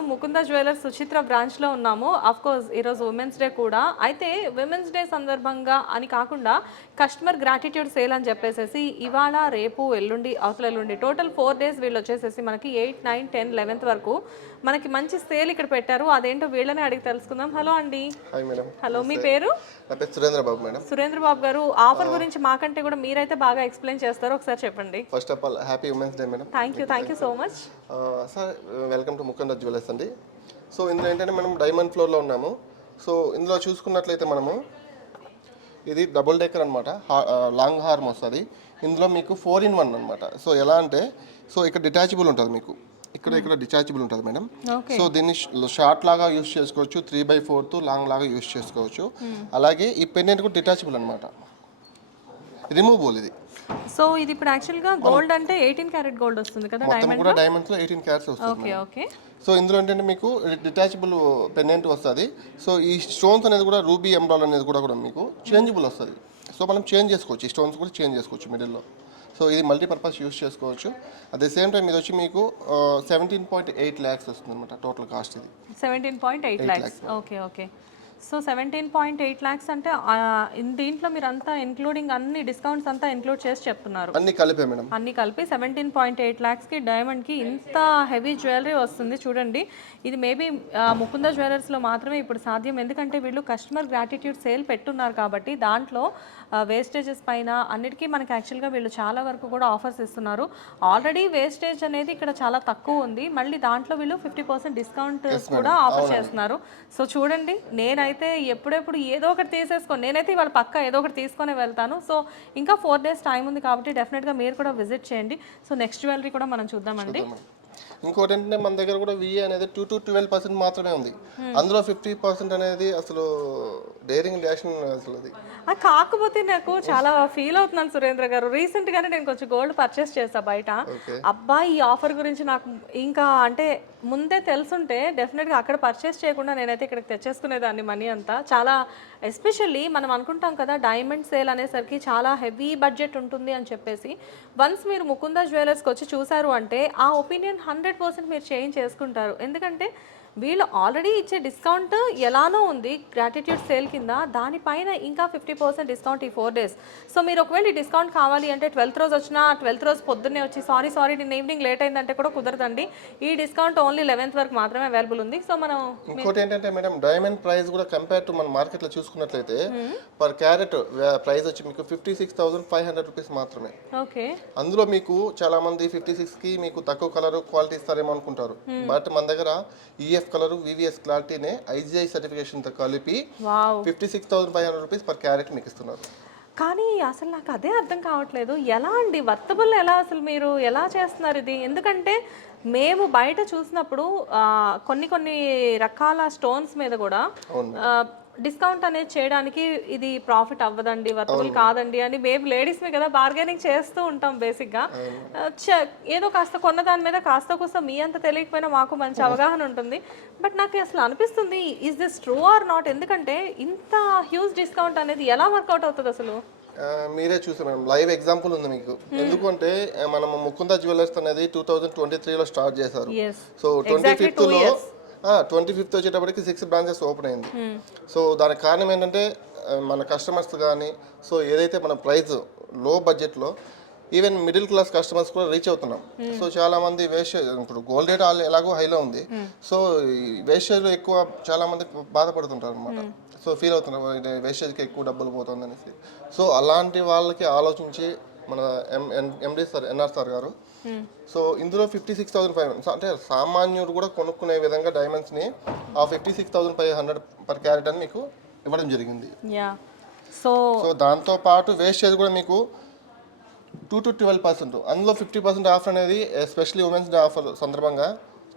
మనం ముకుంద జ్యువెలర్స్ సుచిత్ర బ్రాంచ్లో ఉన్నాము. కోర్స్ ఈరోజు ఉమెన్స్ డే కూడా. అయితే విమెన్స్ డే సందర్భంగా అని కాకుండా కస్టమర్ గ్రాటిట్యూడ్ సేల్ అని చెప్పేసేసి ఇవాళ, రేపు, ఎల్లుండి, అవతల ఎల్లుండి టోటల్ 4 డేస్ వీళ్ళు వచ్చేసేసి మనకి 8, 9, 10, 11th వరకు మనకి మంచి సేల్ ఇక్కడ పెట్టారు. అదేంటో వీళ్ళనే అడిగి తెలుసుకుందాం. హలో అండి. Hi madam. హలో, మీ పేరు? నా పేరు సురేంద్ర బాబు మేడం. సురేంద్ర బాబు గారు, ఆఫర్ గురించి మాకంటే కూడా మీరైతే బాగా ఎక్స్ప్లెయిన్ చేస్తారు, ఒకసారి చెప్పండి. First of all happy women's day madam. Thank you so much. Sir welcome to Mukunda jewellers అండి. సో ఇందులో ఏంటంటే మనం డైమండ్ ఫ్లోర్లో ఉన్నాము. సో ఇందులో చూసుకున్నట్లయితే మనము ఇది డబుల్ డెక్కర్ అనమాట, లాంగ్ హార్మ్ వస్తుంది. ఇందులో మీకు 4-in-1 అనమాట. సో ఎలా అంటే సో ఇక్కడ డిటాచబుల్ ఉంటుంది, మీకు ఇక్కడ డిటాచబుల్ ఉంటుంది మేడం. సో దీన్ని షార్ట్ లాగా యూస్ చేసుకోవచ్చు, 3/4 లాంగ్ లాగా యూస్ చేసుకోవచ్చు. అలాగే ఈ పెండెంట్ కూడా డిటాచబుల్ అనమాట, రిమూవబుల్ ఇది. సో ఇది ఇప్పుడు యాక్చువల్గా గోల్డ్ అంటే 18 క్యారెట్ గోల్డ్ వస్తుంది కదా, మొత్తం కూడా డైమండ్స్లో 18 క్యారెట్స్ వస్తుంది. ఓకే. సో ఇందులో ఏంటంటే మీకు డిటాచబుల్ పెండెంట్ వస్తుంది. సో ఈ స్టోన్స్ అనేది కూడా రూబీ ఎమరాల్డ్ అనేది కూడా మీకు చేంజబుల్ వస్తుంది. సో మనం చేంజ్ చేసుకోవచ్చు, ఈ స్టోన్స్ కూడా చేంజ్ చేసుకోవచ్చు మిడిల్లో. సో ఇది మల్టీపర్పస్ యూస్ చేసుకోవచ్చు. అట్ ద సేమ్ టైం ఇది వచ్చి మీకు 17.8 lakhs వస్తుంది అనమాట టోటల్ కాస్ట్. ఇది 17.8 lakhs. ఓకే. సో 17.8 lakhs అంటే దీంట్లో మీరు అంతా ఇంక్లూడింగ్ అన్ని డిస్కౌంట్స్ అంతా ఇంక్లూడ్ చేసి చెప్తున్నారు? అన్ని కలిపే మేడం, అన్ని కలిపి 17.8 lakhsకి డైమండ్కి ఇంత హెవీ జ్యువెలరీ వస్తుంది. చూడండి, ఇది మేబీ ముకుంద జ్యువెలర్స్లో మాత్రమే ఇప్పుడు సాధ్యం. ఎందుకంటే వీళ్ళు కస్టమర్ గ్రాటిట్యూడ్ సేల్ పెట్టున్నారు కాబట్టి దాంట్లో వేస్టేజెస్ పైన అన్నిటికీ మనకి యాక్చువల్గా వీళ్ళు చాలా వరకు కూడా ఆఫర్స్ ఇస్తున్నారు. ఆల్రెడీ వేస్టేజ్ అనేది ఇక్కడ చాలా తక్కువ ఉంది, మళ్ళీ దాంట్లో వీళ్ళు 50% డిస్కౌంట్ కూడా ఆఫర్ చేస్తున్నారు. సో చూడండి, నేనైతే ఎప్పుడెప్పుడు ఏదో ఒకటి తీసేసుకోండి, నేనైతే ఇవాళ పక్కా ఏదో ఒకటి తీసుకొని వెళ్తాను. సో ఇంకా 4 days టైం ఉంది కాబట్టి డెఫినెట్గా మీరు కూడా విజిట్ చేయండి. సో నెక్స్ట్ జ్యువెలరీ కూడా మనం చూద్దామండి. ఇంకోటి ఏంటంటే మన దగ్గర కూడా విఏ అనేది 2 to 12% మాత్రమే ఉంది. అందులో 50% అనేది అసలు డేరింగ్ డాషన్ అసలు అది. కాకపోతే నాకు చాలా ఫీల్ అవుతున్నాను సురేంద్ర గారు. రీసెంట్ గానే నేను కొంచెం గోల్డ్ పర్చేస్ చేసా బయట. అబ్బా, ఈ ఆఫర్ గురించి నాకు ఇంకా అంటే ముందే తెలుసుంటే డెఫినెట్గా అక్కడ పర్చేస్ చేయకుండా నేనైతే ఇక్కడికి తెచ్చేసుకునేదాన్ని మనీ అంతా. చాలా ఎస్పెషల్లీ మనం అనుకుంటాం కదా డైమండ్ సేల్ అనేసరికి చాలా హెవీ బడ్జెట్ ఉంటుంది అని చెప్పేసి, వన్స్ మీరు ముకుంద జ్యువెలర్స్కి వచ్చి చూసారు అంటే ఆ ఒపీనియన్ 100% మీరు చేంజ్ చేసుకుంటారు. ఎందుకంటే వీళ్ళు ఆల్రెడీ ఇచ్చే డిస్కౌంట్ ఎలానో ఉంది గ్రాటిట్యూడ్ సేల్ కింద, దానిపైన ఇంకా 50% డిస్కౌంట్ ఈ 4 days. సో మీరు ఒకవేళ ఈ డిస్కౌంట్ కావాలి అంటే 12th రోజు వచ్చినా 12th రోజు పొద్దున్నే వచ్చి సారీ నేను ఈవినింగ్ లేట్ అయిందంటే కూడా కుదరదండి. ఈ డిస్కౌంట్ ఓన్లీ 11th వరకు మాత్రమే అవైలబుల్ ఉంది. సో మనం ఇంకోటి ఏంటంటే మేడం, డైమండ్ ప్రైస్ కూడా కంపేర్ టు మన మార్కెట్లో చూసుకున్నట్లయితే పర్ క్యారెట్ ప్రైస్ వచ్చి మీకు 56,500 రూపీస్ మాత్రమే. ఓకే. అందులో మీకు చాలా మంది 56కి మీకు తక్కువ కలర్ క్వాలిటీ ఇస్తారేమో అనుకుంటారు. బట్ మన దగ్గర ఈఎఫ్ కలర్ వివిఎస్ క్లారిటీనే ఐజిఐ సర్టిఫికేషన్ తో కలిపి 56,500 రూపీస్ పర్ క్యారెట్ మీకు ఇస్తున్నారు. కానీ అసలు నాకు అదే అర్థం కావట్లేదు, ఎలా అండి వర్తబుల్, ఎలా అసలు మీరు ఎలా చేస్తున్నారు ఇది? ఎందుకంటే మేము బయట చూసినప్పుడు కొన్ని రకాల స్టోన్స్ మీద కూడా డిస్కౌంట్ అనేది చేయడానికి ఇది ప్రాఫిట్ అవ్వదండి, వర్తబుల్ కాదండి అని మేము లేడీస్మే కదా బార్గెనింగ్ చేస్తూ ఉంటాం బేసిక్గా. ఏదో కాస్త కొన్న దాని మీద కాస్త కూస్త మీ అంత తెలియకపోయినా మాకు మంచి అవగాహన ఉంటుంది. బట్ నాకు అసలు అనిపిస్తుంది, is this true or not? ఎందుకంటే ఇంత హ్యూజ్ డిస్కౌంట్ అనేది ఎలా వర్కౌట్ అవుతుంది అసలు? మీరే చూసారు మేడం, లైవ్ ఎగ్జాంపుల్ ఉంది మీకు. ఎందుకంటే మనం ముకుంద జ్యువెలర్స్ అనేది 2023లో స్టార్ట్ చేశారు. సో 25th వచ్చేటప్పటికి 6 బ్రాంచెస్ ఓపెన్ అయింది. సో దానికి కారణం ఏంటంటే మన కస్టమర్స్ కానీ, సో ఏదైతే మన ప్రైస్ లో బడ్జెట్లో ఈవెన్ మిడిల్ క్లాస్ కస్టమర్స్ కూడా రీచ్ అవుతున్నాం. సో చాలా మంది వేస్టేజ్, ఇప్పుడు గోల్డ్ రేట్ ఎలాగో హైలో ఉంది, సో వేస్టేజ్లో ఎక్కువ చాలా మంది బాధపడుతుంటారు అనమాట. సో ఫీల్ అవుతున్నారు వేస్టేజ్కి ఎక్కువ డబ్బులు పోతుంది అనేసి. సో అలాంటి వాళ్ళకి ఆలోచించి మన ఎండి సార్ ఎన్ఆర్ సార్ గారు సో ఇందులో 56,500 అంటే సామాన్యుడు కూడా కొనుక్కునే విధంగా డైమండ్స్ని ఆ 56,500 పర్ క్యారెట్ అని మీకు ఇవ్వడం జరిగింది. సో దాంతో పాటు వేస్టేజ్ కూడా మీకు 2 to 12%, అందులో 50% ఆఫర్ అనేది ఎస్పెషల్లీ ఉమెన్స్ డే ఆఫర్ సందర్భంగా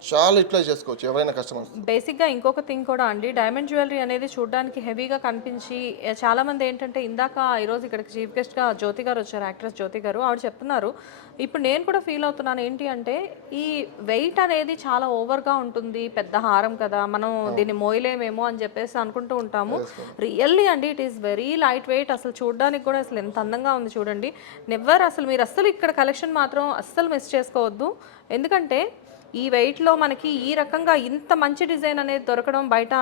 చాలా యూటిలైజ్ చేసుకోవచ్చు ఎవరైనా కస్టమర్స్. బేసిక్గా ఇంకొక థింగ్ కూడా అండి, డైమండ్ జ్యువెలరీ అనేది చూడడానికి హెవీగా కనిపించి చాలా మంది ఏంటంటే, ఇందాక ఈరోజు ఇక్కడికి చీఫ్ గెస్ట్గా జ్యోతి గారు వచ్చారు, యాక్ట్రెస్ జ్యోతి గారు. ఆవిడ చెప్తున్నారు, ఇప్పుడు నేను కూడా ఫీల్ అవుతున్నాను ఏంటి అంటే, ఈ వెయిట్ అనేది చాలా ఓవర్గా ఉంటుంది, పెద్ద హారం కదా, మనం దీన్ని మోయలేమేమో అని చెప్పేసి అనుకుంటూ ఉంటాము. రియల్లీ అండి, it is very light weight. అసలు చూడడానికి కూడా అసలు ఎంత అందంగా ఉంది చూడండి. నెవర్ అసలు మీరు అస్సలు ఇక్కడ కలెక్షన్ మాత్రం అస్సలు మిస్ చేసుకోవద్దు. ఎందుకంటే ఈ వెయిట్లో మనకి ఈ రకంగా ఇంత మంచి డిజైన్ అనేది దొరకడం బయట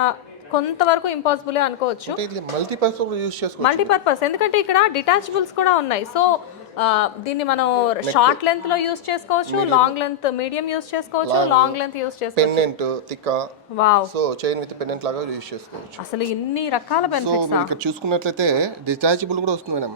కొంతవరకు ఇంపాసిబులే అనుకోవచ్చు. అంటే ఇది మల్టీపర్పస్ కూడా యూస్ చేసుకోవచ్చు. మల్టీపర్పస్ ఎందుకంటే ఇక్కడ డిటాచబుల్స్ కూడా ఉన్నాయి. సో దీన్ని మనం షార్ట్ లెంత్ లో యూస్ చేసుకోవచ్చు, లాంగ్ లెంత్ మీడియం యూస్ చేసుకోవచ్చు, లాంగ్ లెంత్ యూస్ చేసుకోవచ్చు. పెండెంట్ తిక్క wow, so chain with pendant లాగా యూస్ చేసుకోవచ్చు. అసలు ఇన్ని రకాల సో బెనిఫిట్స్. మీరు ఇక్కడ చూసుకున్నట్లయితే డిటాచబుల్ కూడా వస్తుంది మేడం.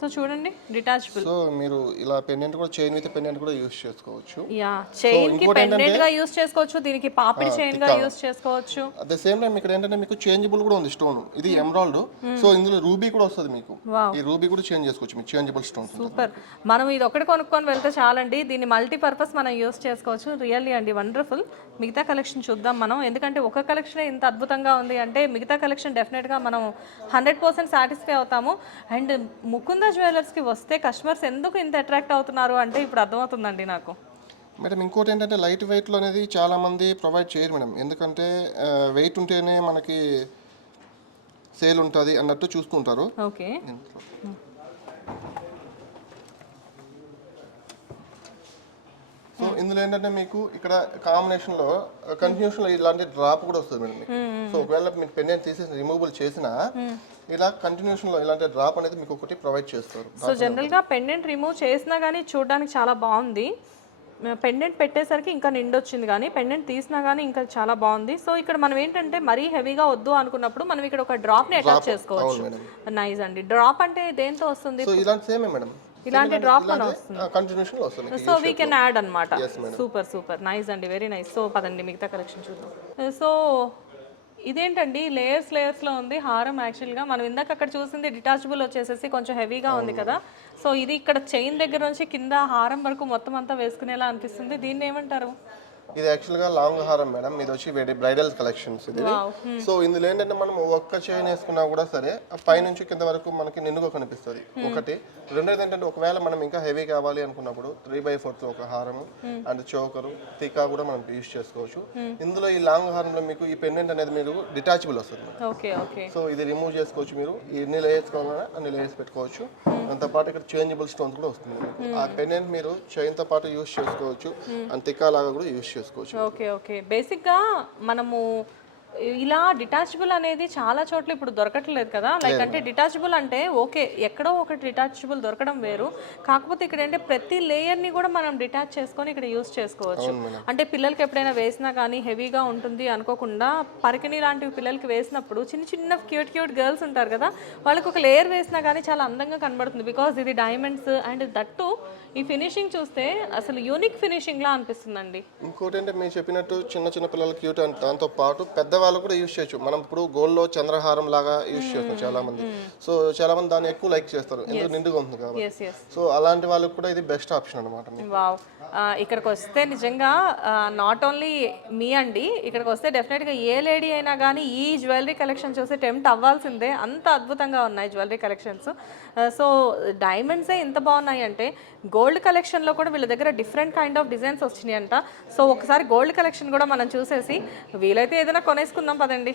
సో చూడండి డిటాచబుల్. సో మీరు ఇలా పెండెంట్ కూడా చైన్ విత్ పెండెంట్ కూడా యూస్ చేసుకోవచ్చు. యా, చైన్ కి పెండెంట్ గా యూస్ చేసుకోవచ్చు, దీనికి పాపిడి చైన్ గా యూస్ చేసుకోవచ్చు. అట్ ద సేమ్ టైం ఇక్కడ ఏంటంటే మీకు చేంజబుల్ కూడా ఉంది స్టోన్. ఇది ఎమరాల్డ్, సో ఇందులో రూబీ కూడా వస్తుంది మీకు. ఈ రూబీ కూడా చేంజ్ చేసుకోవచ్చు మీకు, చేంజబుల్ స్టోన్. సూపర్. మనం ఇది ఒకటి కొనుక్కొని వెళ్తే చాలండి, దీన్ని మల్టీపర్పస్ మనం యూస్ చేసుకోవచ్చు. రియల్లీ అండి వండర్ఫుల్. మిగతా కలెక్షన్ చూద్దాం మనం, ఎందుకంటే ఒక కలెక్షన్ ఇంత అద్భుతంగా ఉంది అంటే మిగతా కలెక్షన్ డెఫినెట్గా మనం 100% సాటిస్ఫై అవుతాము. అండ్ ముకుంద జ్యువెలర్స్కి వస్తే కస్టమర్స్ ఎందుకు ఇంత అట్రాక్ట్ అవుతున్నారు అంటే ఇప్పుడు అర్థమవుతుందండి నాకు. మేడం ఇంకోటి ఏంటంటే లైట్ వెయిట్లో అనేది చాలా మంది ప్రొవైడ్ చేయరు మేడం, ఎందుకంటే వెయిట్ ఉంటేనే మనకి సేల్ ఉంటుంది అన్నట్టు చూస్తుంటారు. ఓకే. సో ఇందులో ఏంటంటే మీకు ఇక్కడ కాంబినేషన్ లో కంటిన్యూషన్ లో ఇలాంటి డ్రాప్ కూడా వస్తుంది మేడం మీకు. సో ఒకవేళ మీరు పెండెంట్ తీసేసి రిమూవబుల్ చేసినా ఇలా కంటిన్యూషన్ లో ఇలాంటి డ్రాప్ అనేది మీకు ఒకటి ప్రొవైడ్ చేస్తారు. సో జనరల్ గా పెండెంట్ రిమూవ్ చేసినా కానీ చూడడానికి చాలా బాగుంది. పెండెంట్ పెట్టేసరికి ఇంకా నిండొచ్చింది, కానీ పెండెంట్ తీసినా కానీ ఇంకా చాలా బాగుంది. సో ఇక్కడ మనం ఏంటంటే మరీ హెవీగా వద్దు అనుకున్నప్పుడు మనం ఇక్కడ ఒక డ్రాప్ ని అటాచ్ చేసుకోవచ్చు. నైస్ అండి. డ్రాప్ అంటే దేంతో వస్తుంది? సో ఇలాంటి సేమే మేడం, ఇలాంటి డ్రాప్ మన వస్తుంది, కంటిన్యూషన్ లో వస్తుంది. సో వీ కెన్ యాడ్ అన్నమాట. సూపర్ సూపర్ నైస్ అండి, వెరీ నైస్. సో పదండి మిగతా కలెక్షన్ చూద్దాం. సో ఇదేంటండి లేయర్స్ లో ఉంది హారం. యాక్చువల్గా మనం ఇందాక అక్కడ చూసింది డిటాచబుల్ వచ్చేసేసి కొంచెం హెవీగా ఉంది కదా. సో ఇది ఇక్కడ చైన్ దగ్గర నుంచి కింద హారం వరకు మొత్తం అంతా వేసుకునేలా అనిపిస్తుంది. దీన్ని ఏమంటారు? ఇది యాక్చువల్గా లాంగ్ హారం మేడం, ఇది వచ్చి బ్రైడల్ కలెక్షన్స్ ఇది. సో ఇందులో ఏంటంటే మనం ఒక్క చైన్ వేసుకున్నా కూడా సరే పైనుంచి కింద వరకు మనకి నిండుగా కనిపిస్తుంది ఒకటి. రెండోది ఏంటంటే ఒకవేళ మనం ఇంకా హెవీ కావాలి అనుకున్నప్పుడు 3/4 ఒక హారము అండ్ చోకరు టీకా కూడా మనం యూస్ చేసుకోవచ్చు. ఇందులో ఈ లాంగ్ హారంలో మీకు ఈ పెండెంట్ అనేది మీరు డిటాచబుల్ వస్తుంది. సో ఇది రిమూవ్ చేసుకోవచ్చు, మీరు ఎన్ని లేయర్స్ కావాలన్నా అన్ని లేయర్స్ పెట్టుకోవచ్చు. దాంతో పాటు ఇక్కడ చేంజబుల్ స్టోన్స్ కూడా వస్తుంది. ఆ పెండెంట్ మీరు చైన్ తో పాటు యూస్ చేసుకోవచ్చు అండ్ టిక్కా లాగా కూడా యూస్ చేసుకోవచ్చు. ఓకే. బేసిక్గా మనము ఇలా డిటాచబుల్ అనేది చాలా చోట్ల ఇప్పుడు దొరకట్లేదు కదా. లైక్ అంటే డిటాచబుల్ అంటే ఓకే, ఎక్కడో ఒకటి డిటాచబుల్ దొరకడం వేరు. కాకపోతే ఇక్కడ అంటే ప్రతి లేయర్ని కూడా మనం డిటాచ్ చేసుకొని ఇక్కడ యూస్ చేసుకోవచ్చు. అంటే పిల్లలకి ఎప్పుడైనా వేసినా కానీ హెవీగా ఉంటుంది అనుకోకుండా పరికిణి లాంటివి పిల్లలకి వేసినప్పుడు చిన్న క్యూట్ గర్ల్స్ ఉంటారు కదా, వాళ్ళకి ఒక లేయర్ వేసినా కానీ చాలా అందంగా కనబడుతుంది. బికాజ్ ఇది డైమండ్స్ అండ్ దట్టు ఈ ఫినిషింగ్ చూస్తే అసలు యూనిక్ ఫినిషింగ్ లా అనిపిస్తుందండి. ఇంకోటి అంటే మీరు చెప్పినట్టు చిన్న పిల్లలకి క్యూట్ అంటే దాంతో పాటు పెద్దవాళ్ళు కూడా యూస్ చేయొచ్చు. మనం ఇప్పుడు గోల్డ్ లో చంద్రహారం లాగా యూస్ చేస్తాం చాలా మంది. సో చాలా మంది దాన్ని ఎక్కువ లైక్ చేస్తారు, ఎందుకు నిండుగా ఉంటుంది కాబట్టి. సో అలాంటి వాళ్ళకి కూడా ఇది బెస్ట్ ఆప్షన్ అనమాట. వావ్, ఇక్కడికి వస్తే నిజంగా నాట్ ఓన్లీ మీ అండి, ఇక్కడికి వస్తే డెఫినెట్గా ఏ లేడీ అయినా కానీ ఈ జ్యువెలరీ కలెక్షన్ చూసి టెంప్ట్ అవ్వాల్సిందే, అంత అద్భుతంగా ఉన్నాయి జ్యువెలరీ కలెక్షన్స్. సో డైమండ్సే ఇంత బాగున్నాయి అంటే గోల్డ్ కలెక్షన్లో కూడా వీళ్ళ దగ్గర డిఫరెంట్ కైండ్ ఆఫ్ డిజైన్స్ వచ్చినాయి అంట. సో ఒకసారి గోల్డ్ కలెక్షన్ కూడా మనం చూసేసి వీలైతే ఏదైనా కొనేసుకుందాం పదండి.